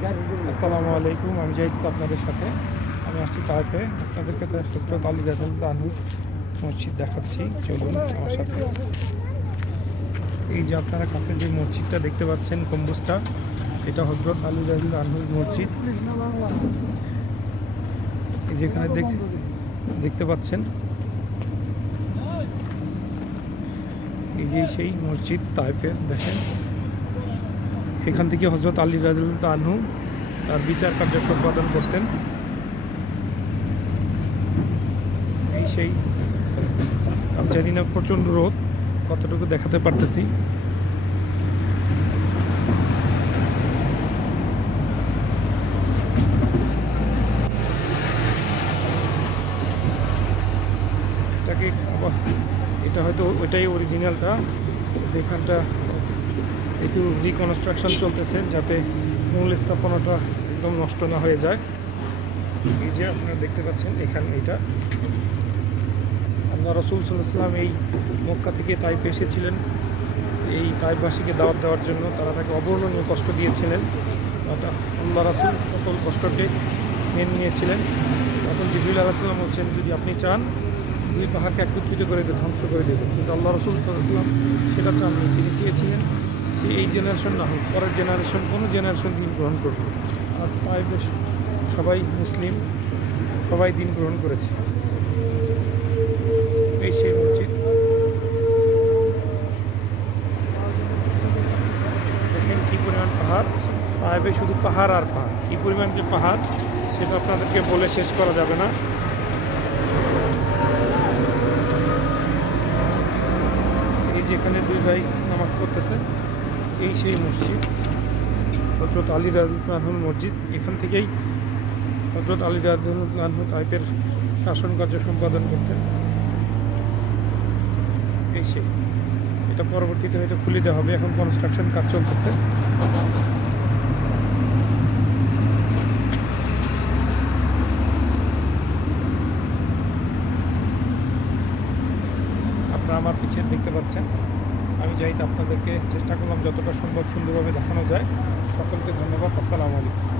আসসালামু আলাইকুম, আমি জাহিদ আপনাদের সাথে। আমি আসছি তাইপে, আপনাদেরকে হজরত আলী রাদিয়াল্লাহু আনহু মসজিদ দেখাচ্ছি। চলুন আমার সাথে। এই যে আপনারা কাছে যে মসজিদটা দেখতে পাচ্ছেন, গম্বুজটা, এটা হজরত আলী রাদিয়াল্লাহু আনহুর মসজিদ। এই যে এখানে দেখতে পাচ্ছেন, এই যে সেই মসজিদ তাইফের, দেখেন এখান থেকে হজরত আলী রাদিয়াল্লাহু আনহু তার বিচার কার্য সম্পাদন করতেন। এই সেই, আমি জানি না প্রচণ্ড রোদ, কতটুকু দেখাতে পারতেছি। এটাকে এটা হয়তো ওইটাই অরিজিনালটা, যেখানটা একটু রিকনস্ট্রাকশন চলতেছে যাতে মূল স্থাপনাটা একদম নষ্ট না হয়ে যায়। এই যে আপনারা দেখতে পাচ্ছেন এখানে, এটা আল্লাহ রাসূল সাল্লাল্লাহু আলাইহি ওয়াসাল্লাম এই মক্কা থেকে তাইফে এসেছিলেন এই তাইফবাসীকে দাওয়াত দেওয়ার জন্য। তারা তাকে অবর্ণনীয় কষ্ট দিয়েছিলেন। আল্লাহ রাসূল সকল কষ্টকে মেনে নিয়েছিলেন। তখন জিবরিল আলাইহিস সালাম বলছেন, যদি আপনি চান দুই পাহাড়কে একত্রিত করে ধ্বংস করে দেবেন, কিন্তু আল্লাহ রাসূল সাল্লাল্লাহু আলাইহি ওয়াসাল্লাম সেটা চাননি। তিনি চেয়েছিলেন যে এই জেনারেশন না হোক, পরের জেনারেশন, কোনো জেনারেশন দিন গ্রহণ করবে। আজ তাইফে সবাই মুসলিম, সবাই দিন গ্রহণ করেছে। এই সেই মসজিদ, দেখেন কী পরিমাণ পাহাড়। তাইফে শুধু পাহাড় আর পাহাড়, কী পরিমাণ যে পাহাড় সেটা আপনাদেরকে বলে শেষ করা যাবে না। এই যেখানে দুই ভাই নামাজ পড়তেছে, এই সেই মসজিদ হজরত আলী রাদিয়াল্লাহু আনহুর মসজিদ। এখান থেকেই হজরত আলী রাদিয়াল্লাহু আনহু তাইফের শাসন কার্য সম্পাদন করতেন। এই সেই, এটা পরবর্তীতে হয়তো খুলে দেওয়া হবে, এখন কনস্ট্রাকশন কাজ চলতেছে। আপনারা আমার পিছিয়ে দেখতে পাচ্ছেন। আমি জাহিদ আপনাদেরকে চেষ্টা করলাম যতটা সম্ভব সুন্দরভাবে দেখানো যায়। সকলকে ধন্যবাদ। আসসালামু আলাইকুম।